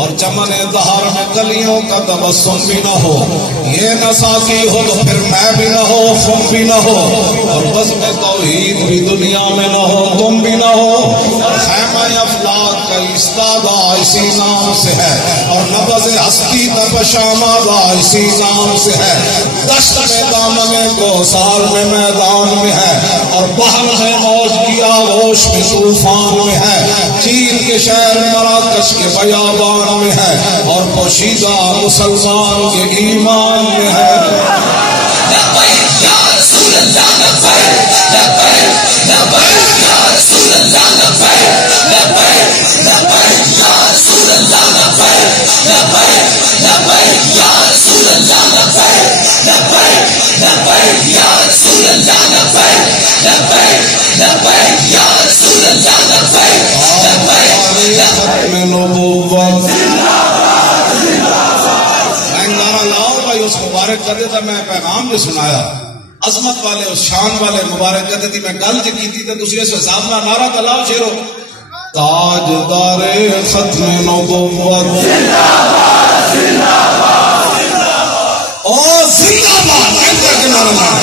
اور چمن دہر میں کلیوں کا تبسم بھی نہ ہو، یہ نہ ساقی ہو تو پھر میں بھی نہ ہو، خم بھی نہ ہو، اور بزم توحید بھی دنیا میں نہ ہو، تم بھی نہ ہو، اور خیمہ افلاک کا استادہ اسی نام سے ہے، اور نبض ہستی تپش آمادہ اسی نام سے ہے، دشت میں دامن کوثر میں میدان میں ہے، اور بحر ہے موج کی آغوش میں طوفان میں ہے، چین کے شہر مراکش کے بیابان میں ہے، اور پوشیدہ مسلمان کے ایمان میں ہے۔ لبیک یا رسول اللہ لبیک، لبیک لبیک یا رسول اللہ لبیک، لبیک لبیک یا رسول اللہ لبیک، لبیک لبیک یا رسول اللہ لبیک، لبیک لبیک یا رسول اللہ لبیک، لبیک لبیک یا رسول اللہ لبیک، لبیک لبیک نبوت نعرہ لاؤ بھائی، اس مبارک کر دیتا میں پیغام بھی سنایا، عظمت والے اس شان والے مبارک کر دیتی میں گل جی کی تھی، تسی اس حساب نہ نعرہ تلاؤ شیرو، تاجدار ختم نبوت زندہ باد، زندہ باد، او زندہ باد، کہتا کہ نعرہ لاؤ،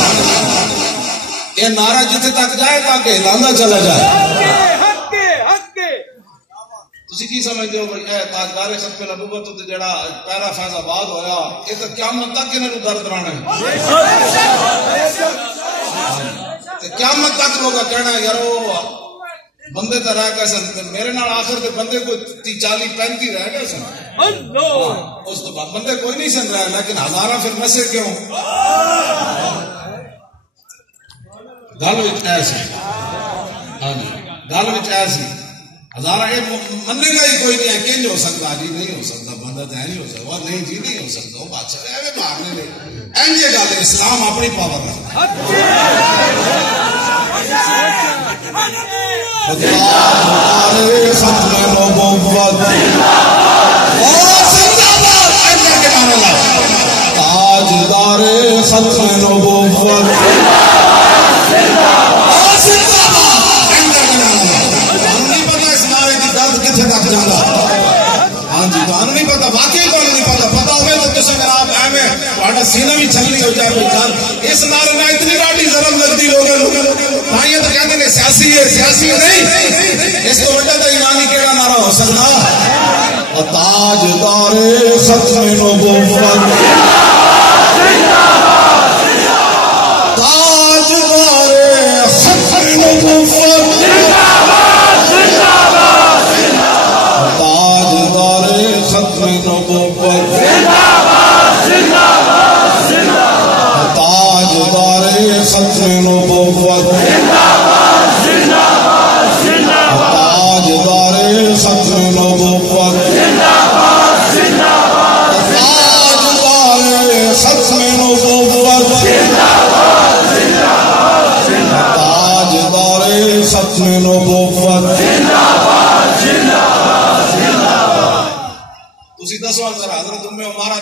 یہ نعرہ جتنے تک جائے تاکہ اعلانہ چلا جائے۔ تسی کی سمجھتے ہو بھائی اے تاجدار ختم نبوت تو جڑا پیرا فیض آباد ہویا، یہ تو قیامت تک انہوں نے درد رانا ہے، قیامت تک لوگا کہنا ہے یارو بندے تو رہ گئے سن، میرے نال آخر کے بندے کوئی 40-35 رہ گئے سن، اس تو بعد بندے کوئی نہیں سن رہے، لیکن ہزارہ پھر نسے کیوں؟ گل وچ ایسی، ہاں جی گل وچ ایسی، ہزارہ یہ مننے گا ہی کوئی نہیں ہے، کنج ہو سکتا جی نہیں ہو سکتا، بندہ تو نہیں ہو سکتا، وہ نہیں جی نہیں ہو سکتا، وہ بادشاہ ایویں مارنے نہیں، اینج یہ گل ہے، اسلام اپنی پاور رکھتا ہے۔ تاجدار ختم نبوت تاجدار ختم نبوت ہاں جی تو نہیں پتا، واقعی تو نہیں پتا، پتا ہوئے تو کسی میں آپ ایویں سینہ بھی چھلنی ہو جائے کوئی جان، اس نعرے میں اتنی راٹی ضرب لگتی لوگ بھائی تو کہتے ہیں سیاسی ہے، سیاسی نہیں، اس کو وجہ تو ایمانی کیڑا نعرہ ہو سکتا، اور تاجدار ختم نبوت تاجدار ختم نبوت ختم نبوت تاجدار ختم نبوت تاجدار ختم نبوت تاجدار ختم نبوت تاجدار ختم نبوت تسی دسو ذرا حضرت ام عمارہ